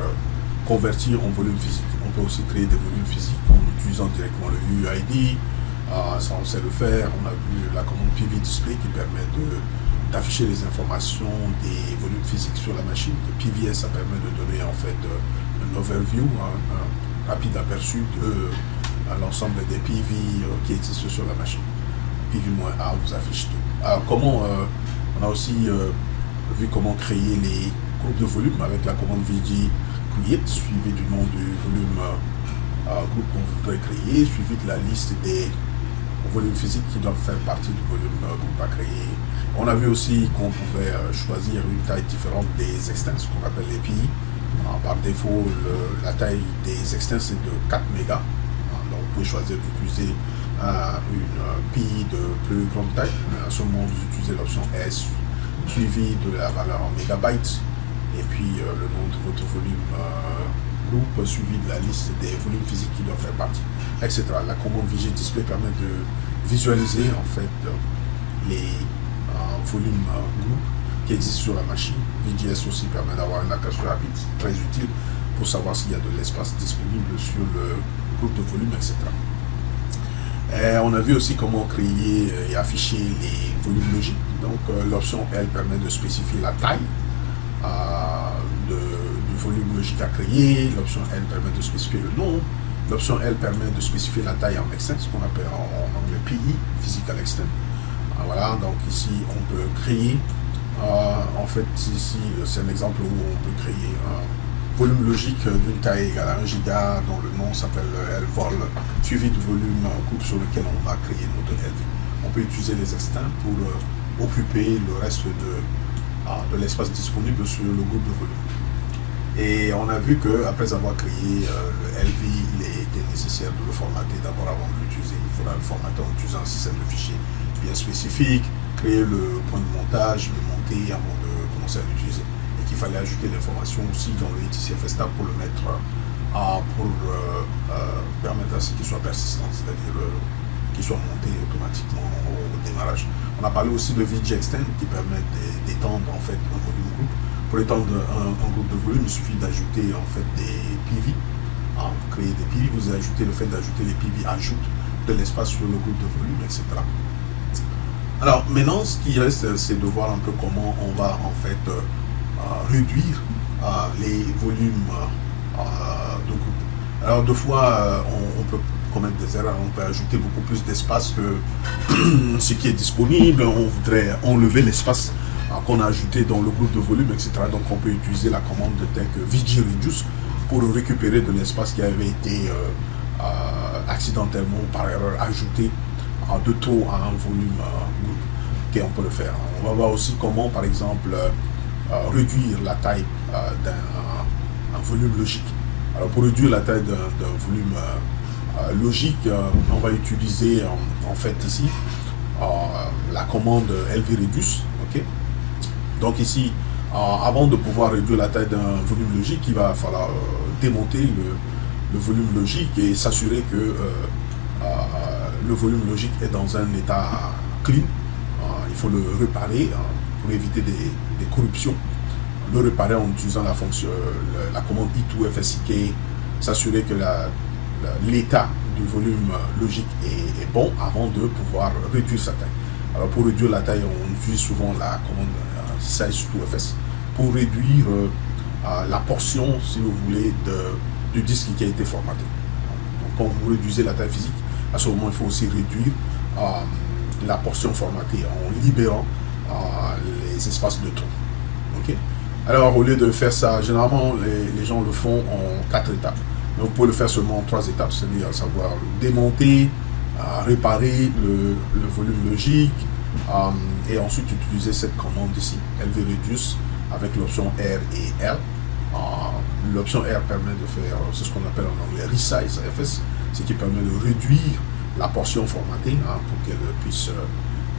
convertis en volumes physiques. On peut aussi créer des volumes physiques en utilisant directement le UUID. Ça, on sait le faire. On a vu la commande PV display qui permet d'afficher les informations des volumes physiques sur la machine. Le PVS, ça permet de donner en fait un overview, un rapide aperçu de l'ensemble des PV qui existent sur la machine. PV-A vous affiche tout. Alors, on a aussi vu comment créer les groupes de volume avec la commande VG create, suivi du nom du volume groupe qu'on voudrait créer, suivi de la liste des volumes physiques qui doivent faire partie du volume groupe à créer. On a vu aussi qu'on pouvait choisir une taille différente des extensions qu'on appelle les PI. Par défaut, la taille des extensions est de 4 mégas. Donc vous pouvez choisir d'utiliser une PI de plus grande taille. À ce moment, vous utilisez l'option S suivi de la valeur en mégabytes et puis le nom de votre volume groupe suivi de la liste des volumes physiques qui doivent faire partie, etc. La commande VG Display permet de visualiser en fait les volumes groupe qui existent sur la machine. VGS aussi permet d'avoir un aperçu rapide, très utile pour savoir s'il y a de l'espace disponible sur le groupe de volume, etc. Et on a vu aussi comment créer et afficher les volumes logiques. Donc l'option L permet de spécifier la taille du volume logique à créer. L'option L permet de spécifier le nom. L'option L permet de spécifier la taille en extend, ce qu'on appelle en anglais PI, Physical Extend. Voilà, donc ici on peut créer, en fait ici c'est un exemple où on peut créer un volume logique d'une taille égale à 1 giga dont le nom s'appelle LVOL, suivi du volume groupe sur lequel on va créer notre LV. On peut utiliser les extends pour occuper le reste de l'espace disponible sur le groupe de volume. Et on a vu qu'après avoir créé le LV, il était nécessaire de le formater d'abord avant de l'utiliser. Il faudra le formater en utilisant un système de fichiers bien spécifique, créer le point de montage, le monter avant de commencer à l'utiliser. Et qu'il fallait ajouter l'information aussi dans le etcfstab pour le mettre, permettre à ce qu'il soit persistant, c'est-à-dire qu'il soit monté automatiquement au démarrage. On a parlé aussi de VG Extend qui permet d'étendre en fait un volume groupe. Pour étendre un groupe de volume, il suffit d'ajouter en fait des PV. Pour créer des PV, vous ajoutez le fait d'ajouter les PV ajoute de l'espace sur le groupe de volume, etc. Alors maintenant, ce qui reste, c'est de voir un peu comment on va en fait réduire les volumes de groupe. Alors deux fois, on peut commettre des erreurs, on peut ajouter beaucoup plus d'espace que ce qui est disponible. On voudrait enlever l'espace qu'on a ajouté dans le groupe de volume, etc. Donc on peut utiliser la commande telle que VG Reduce pour récupérer de l'espace qui avait été accidentellement par erreur ajouté de trop à un volume groupe. Okay, on peut le faire. On va voir aussi comment, par exemple, réduire la taille d'un volume logique. Alors pour réduire la taille d'un volume logique, on va utiliser en fait ici la commande LVReduce. Okay? Donc ici, avant de pouvoir réduire la taille d'un volume logique, il va falloir démonter le volume logique et s'assurer que le volume logique est dans un état clean. Il faut le réparer pour éviter des corruptions. Le réparer en utilisant la fonction, la commande i2fsik, s'assurer que l'état du volume logique est bon avant de pouvoir réduire sa taille. Alors pour réduire la taille, on utilise souvent la commande size2fs pour réduire la portion, si vous voulez, du disque qui a été formaté. Donc quand vous réduisez la taille physique, à ce moment il faut aussi réduire la portion formatée en libérant les espaces de trou. Okay? Alors au lieu de faire ça, généralement les gens le font en 4 étapes. Mais vous pouvez le faire seulement en 3 étapes, c'est-à-dire à savoir démonter, réparer le volume logique et ensuite utiliser cette commande ici, LVReduce, avec l'option R et L. L'option R permet de faire, c'est ce qu'on appelle en anglais resize FS, ce qui permet de réduire la portion formatée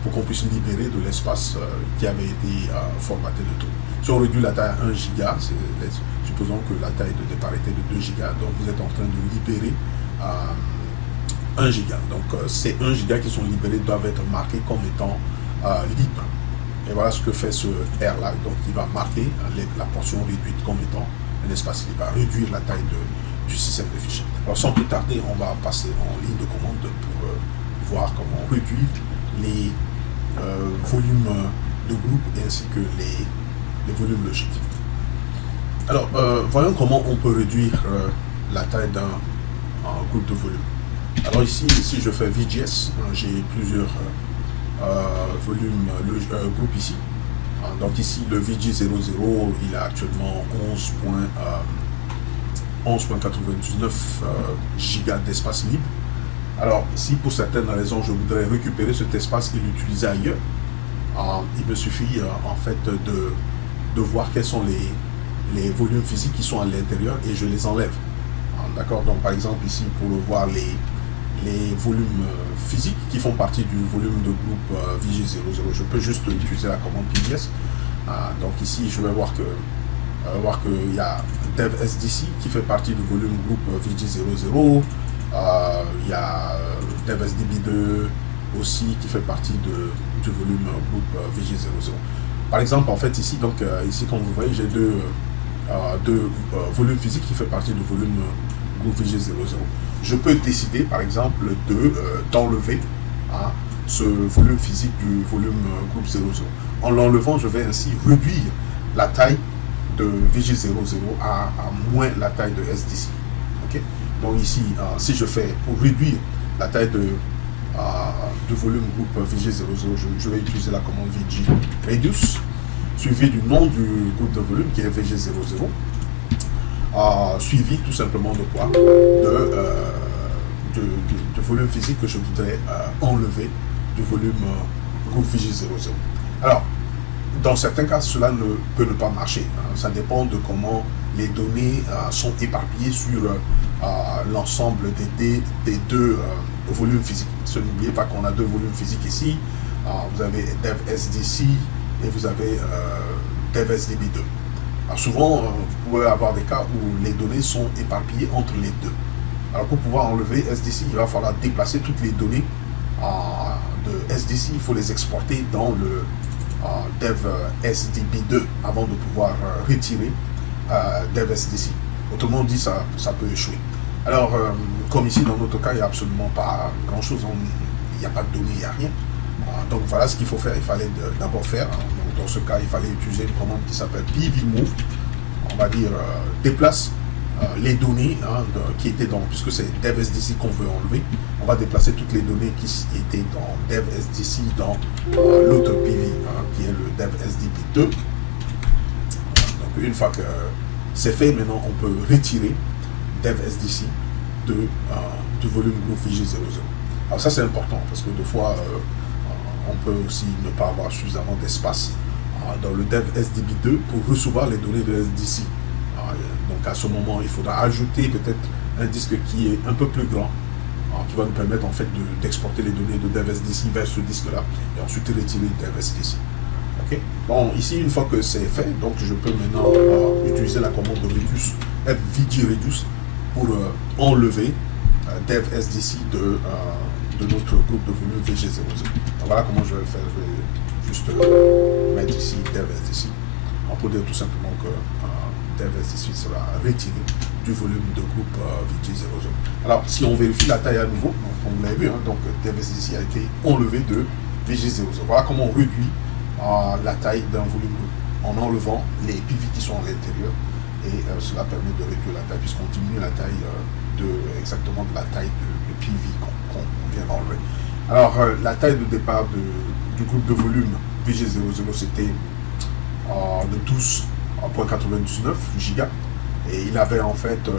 pour qu'on puisse libérer de l'espace qui avait été formaté de tout. Si on réduit la taille à 1 giga, supposons que la taille de départ était de 2 gigas, donc vous êtes en train de libérer 1 giga. Donc ces 1 giga qui sont libérés doivent être marqués comme étant libre. Et voilà ce que fait ce R là. Donc il va marquer la portion réduite comme étant un espace libre. Il va réduire la taille du système de fichiers. Alors sans plus tarder, on va passer en ligne de commande pour voir comment réduire les volumes de groupe et ainsi que les volumes logiques. Alors voyons comment on peut réduire la taille d'un groupe de volume. Alors ici, si je fais VGS, j'ai plusieurs volumes groupes ici. Donc ici, le VG00, il a actuellement 11.99 gigas d'espace libre. Alors, si pour certaines raisons, je voudrais récupérer cet espace et l'utiliser ailleurs, il me suffit en fait de voir quels sont les volumes physiques qui sont à l'intérieur et je les enlève. D'accord? Donc, par exemple, ici, pour voir les volumes physiques qui font partie du volume de groupe VG00, je peux juste utiliser la commande PDS. Donc ici, je vais voir qu'il y a DevSDC qui fait partie du volume groupe VG00. Il y a DevSDB2 aussi qui fait partie du volume groupe VG00. Par exemple, en fait, ici, ici comme vous voyez, j'ai deux volumes physiques qui fait partie du volume groupe VG00. Je peux décider, par exemple, d'enlever ce volume physique du volume groupe 00. En l'enlevant, je vais ainsi réduire la taille de VG00 à moins la taille de SDC. Okay? Donc ici, si je fais pour réduire la taille du volume groupe VG00, je vais utiliser la commande VG reduce, suivi du nom du groupe de volume qui est VG00. Suivi tout simplement de quoi de volume physique que je voudrais enlever du volume groupe VG00. Alors, dans certains cas, cela peut ne pas marcher. Ça dépend de comment les données sont éparpillées sur l'ensemble des deux volumes physiques. N'oubliez pas qu'on a deux volumes physiques ici. Vous avez DevSDC et vous avez DevSDB2. Alors souvent, vous pouvez avoir des cas où les données sont éparpillées entre les deux. Alors pour pouvoir enlever SDC, il va falloir déplacer toutes les données de SDC. Il faut les exporter dans le DevSDB2 avant de pouvoir retirer DevSDC. Autrement dit, ça peut échouer. Alors, comme ici, dans notre cas, il n'y a absolument pas grand-chose. Il n'y a pas de données, il n'y a rien. Donc voilà ce qu'il faut faire. Il fallait d'abord faire. Dans ce cas, il fallait utiliser une commande qui s'appelle pvmove. On va dire déplace les données qui étaient dans, puisque c'est DevSDC qu'on veut enlever, on va déplacer toutes les données qui étaient dans DevSDC dans l'autre PV qui est le DevSDB2. Donc une fois que c'est fait, maintenant on peut retirer DevSDC du volume groupe VG00. Alors ça c'est important parce que des fois on peut aussi ne pas avoir suffisamment d'espace dans le DevSDB2 pour recevoir les données de SDC. Donc à ce moment, il faudra ajouter peut-être un disque qui est un peu plus grand, qui va nous permettre en fait d'exporter les données de DevSDC vers ce disque-là et ensuite retirer DevSDC. Okay? Bon, ici, une fois que c'est fait, donc je peux maintenant utiliser la commande de reduce, VG reduce, pour enlever DevSDC de notre groupe de volume VG00. Donc voilà comment je vais le faire. Je vais juste mettre ici DevSDC pour dire tout simplement que DevSDC sera retiré du volume de groupe VG00. Alors, si on vérifie la taille à nouveau, comme vous l'avez vu, donc DevSDC a été enlevé de VG00. Voilà comment on réduit la taille d'un volume en enlevant les PV qui sont à l'intérieur et cela permet de réduire la taille puisqu'on diminue la taille exactement de la taille de PV qu'on vient d'enlever. Alors, la taille de départ du groupe de volume VG00 c'était de 12.99 gigas et il avait en fait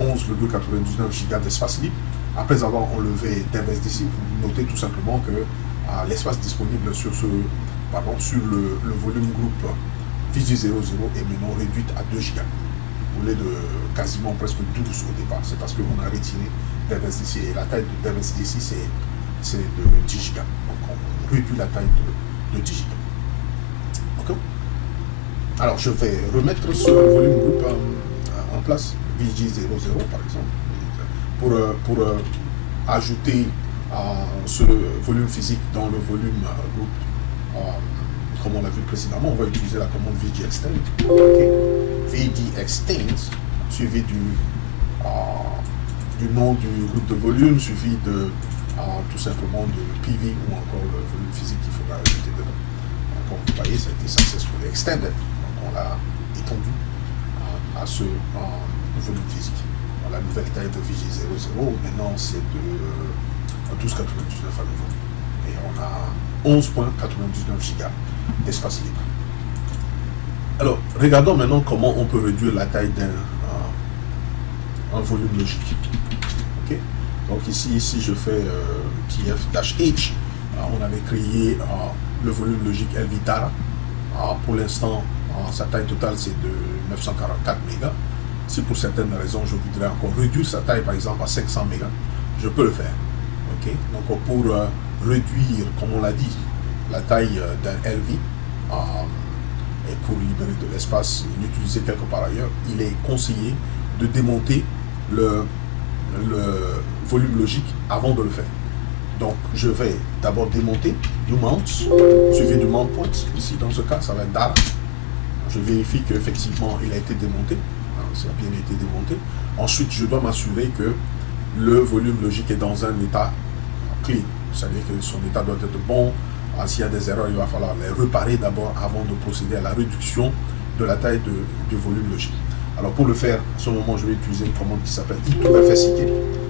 11,99 gigas d'espace libre. Après avoir enlevé DevSDC, vous notez tout simplement que l'espace disponible sur le volume groupe VG00 est maintenant réduit à 2 gigas au lieu de quasiment presque 12 au départ. C'est parce qu'on a retiré DevSDC et la taille de DevSDC c'est de 10 gigas. Donc on réduit la taille de 10 gigas. Okay? Alors, je vais remettre ce volume group en place, VG00 par exemple, pour ajouter ce volume physique dans le volume group. Comme on l'a vu précédemment, on va utiliser la commande VG extend. Okay. VG extend suivi du nom du groupe de volume, suivi de tout simplement de PV ou encore le volume physique qu'il faudra ajouter dedans. Donc, comme vous voyez, ça a été successfully extended. Donc, on l'a étendu à ce volume physique. Donc, la nouvelle taille de VG00, maintenant, c'est de 12,99 à nouveau. Et on a 11,99 giga d'espace libre. Alors, regardons maintenant comment on peut réduire la taille d'un volume logique. Okay? Donc ici je fais PF-H. On avait créé le volume logique LVTARA. Pour l'instant, sa taille totale c'est de 944 mégas. Si pour certaines raisons je voudrais encore réduire sa taille par exemple à 500 mégas, je peux le faire. Okay? Donc pour réduire, comme on l'a dit, la taille d'un LV et pour libérer de l'espace et l'utiliser quelque part ailleurs, il est conseillé de démonter le volume logique avant de le faire. Donc je vais d'abord démonter du mount, suivi du mount point. Ici dans ce cas ça va être data. Je vérifie qu'effectivement il a été démonté, ça a bien été démonté. Ensuite je dois m'assurer que le volume logique est dans un état clean, c'est-à-dire que son état doit être bon. S'il y a des erreurs, il va falloir les réparer d'abord avant de procéder à la réduction de la taille du volume logique. Alors pour le faire, à ce moment, je vais utiliser une commande qui s'appelle I2FSIK.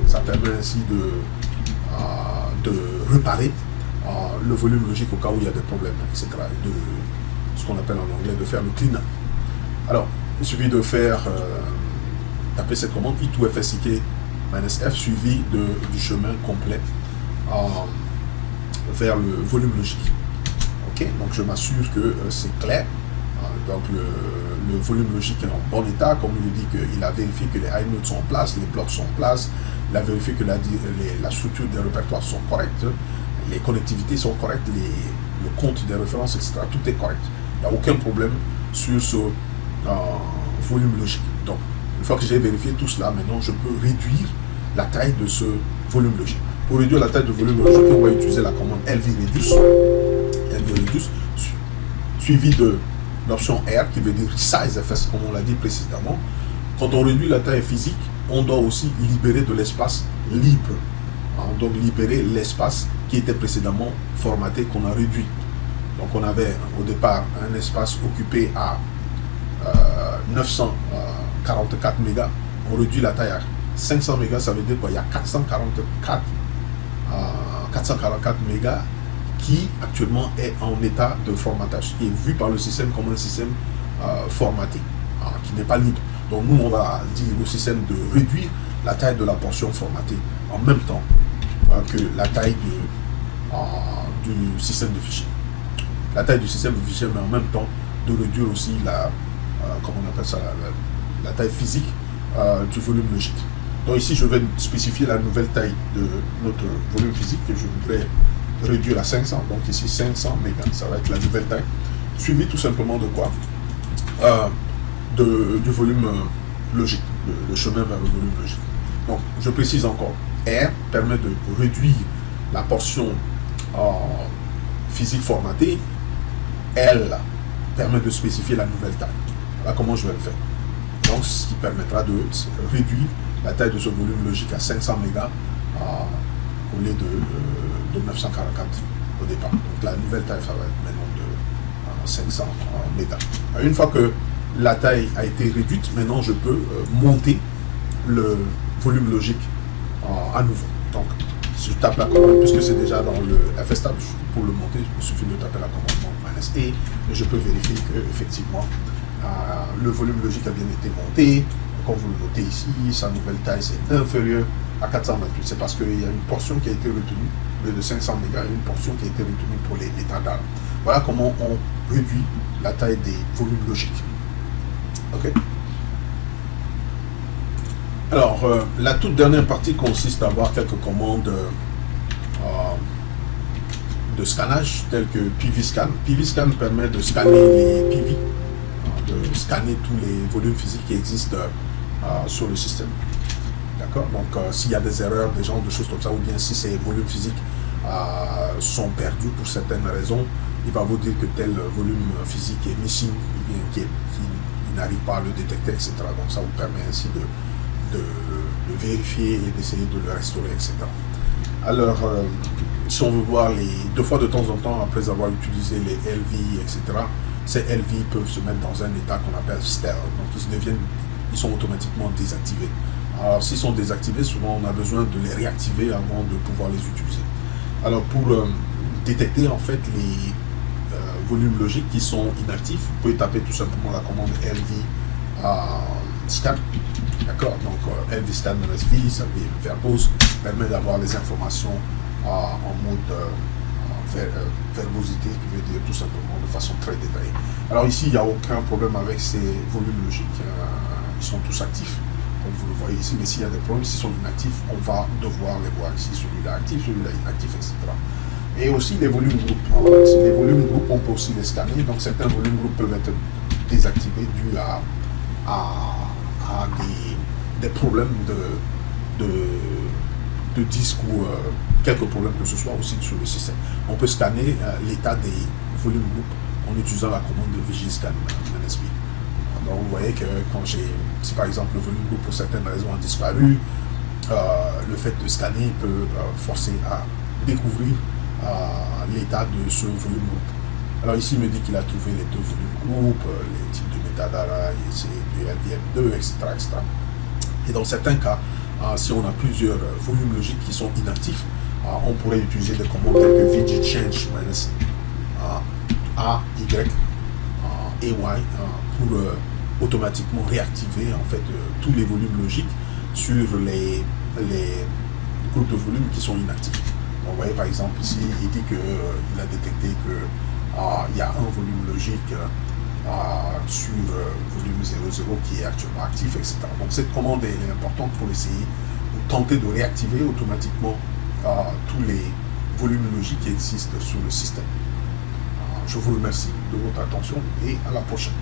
Ça permet ainsi de réparer le volume logique au cas où il y a des problèmes, etc. Et de ce qu'on appelle en anglais de faire le clean-up. Alors, il suffit de faire taper cette commande I2FSIK-F suivi du chemin complet vers le volume logique. Ok, donc je m'assure que c'est clair. Donc le volume logique est en bon état, comme il dit qu'il a vérifié que les high nodes sont en place, les blocs sont en place, il a vérifié que la structure des répertoires sont correctes, les connectivités sont correctes, le compte des références, etc. Tout est correct. Il n'y a aucun problème sur ce volume logique. Donc, une fois que j'ai vérifié tout cela, maintenant je peux réduire la taille de ce volume logique. Pour réduire la taille du volume logique, on va utiliser la commande LV-Reduce, suivi de l'option R qui veut dire Resize FS, comme on l'a dit précédemment. Quand on réduit la taille physique, on doit aussi libérer de l'espace libre. Donc libérer l'espace qui était précédemment formaté, qu'on a réduit. Donc on avait au départ un espace occupé à 944 mégas. On réduit la taille à 500 mégas, ça veut dire qu'il y a 444 mégas qui actuellement est en état de formatage, qui est vu par le système comme un système formaté, qui n'est pas libre. Donc nous, on va dire au système de réduire la taille de la portion formatée en même temps que la taille du système de fichiers. La taille du système de fichiers, mais en même temps de réduire aussi comment on appelle ça, la taille physique du volume logique. Donc ici, je vais spécifier la nouvelle taille de notre volume physique que je voudrais réduire à 500. Donc ici, 500 mégas, ça va être la nouvelle taille. Suivi tout simplement de quoi du volume logique, le chemin vers le volume logique. Donc, je précise encore, R permet de réduire la portion physique formatée. L permet de spécifier la nouvelle taille. Voilà comment je vais le faire. Donc, ce qui permettra de réduire la taille de ce volume logique à 500 mégas au lieu de 944 au départ. Donc la nouvelle taille, ça va être maintenant de 500 mégas. Une fois que la taille a été réduite, maintenant je peux monter le volume logique à nouveau. Donc si je tape la commande, puisque c'est déjà dans le FSTab, pour le monter, il suffit de taper la commande -E et je peux vérifier que effectivement le volume logique a bien été monté. Comme vous le notez ici, sa nouvelle taille c'est inférieur à 428. C'est parce qu'il y a une portion qui a été retenue, de 500 mégas, et une portion qui a été retenue pour les métadata. Voilà comment on réduit la taille des volumes logiques. Ok. Alors, la toute dernière partie consiste à avoir quelques commandes de scannage, telles que PV-Scan. PV-Scan permet de scanner les PV scanner tous les volumes physiques qui existent sur le système. D'accord? Donc, s'il y a des erreurs, des genres de choses comme ça, ou bien si ces volumes physiques sont perdus pour certaines raisons, il va vous dire que tel volume physique est missing, ou bien qu'il n'arrive pas à le détecter, etc. Donc, ça vous permet ainsi de vérifier et d'essayer de le restaurer, etc. Alors, si on veut voir deux fois de temps en temps, après avoir utilisé les LV, etc., ces LV peuvent se mettre dans un état qu'on appelle stealth. Donc, ils sont automatiquement désactivés. Alors, s'ils sont désactivés, souvent on a besoin de les réactiver avant de pouvoir les utiliser. Alors, pour détecter en fait les volumes logiques qui sont inactifs, vous pouvez taper tout simplement la commande LV scan. D'accord? Donc, LV scan MSV, ça veut dire verbose, permet d'avoir les informations en mode verbosité, qui veut dire tout simplement de façon très détaillée. Alors ici, il n'y a aucun problème avec ces volumes logiques. Ils sont tous actifs, comme vous le voyez ici, mais s'il y a des problèmes, s'ils sont inactifs, on va devoir les voir ici, celui-là actif, celui-là inactif, etc. Et aussi les volumes groupes. Les volumes groupes, on peut aussi les scanner, donc certains volumes groupes peuvent être désactivés dû à des problèmes de disque ou quelques problèmes que ce soit aussi sur le système. On peut scanner l'état des volumes groupes en utilisant la commande de VGScan MSV. Donc vous voyez que si par exemple le volume groupe pour certaines raisons a disparu, le fait de scanner peut forcer à découvrir l'état de ce volume groupe. Alors ici il me dit qu'il a trouvé les deux volumes groupes, les types de metadata, c'est du LVM2, etc., etc. Et dans certains cas, si on a plusieurs volumes logiques qui sont inactifs, on pourrait utiliser des commandes telles que VGChange A, Y, AY pour automatiquement réactiver en fait tous les volumes logiques sur les groupes de volumes qui sont inactifs. Donc, vous voyez par exemple ici, il dit qu'il a détecté qu'il y a un volume logique sur volume 00 qui est actuellement actif, etc. Donc cette commande est importante pour essayer ou tenter de réactiver automatiquement tous les volumes logiques qui existent sur le système. Je vous remercie de votre attention et à la prochaine.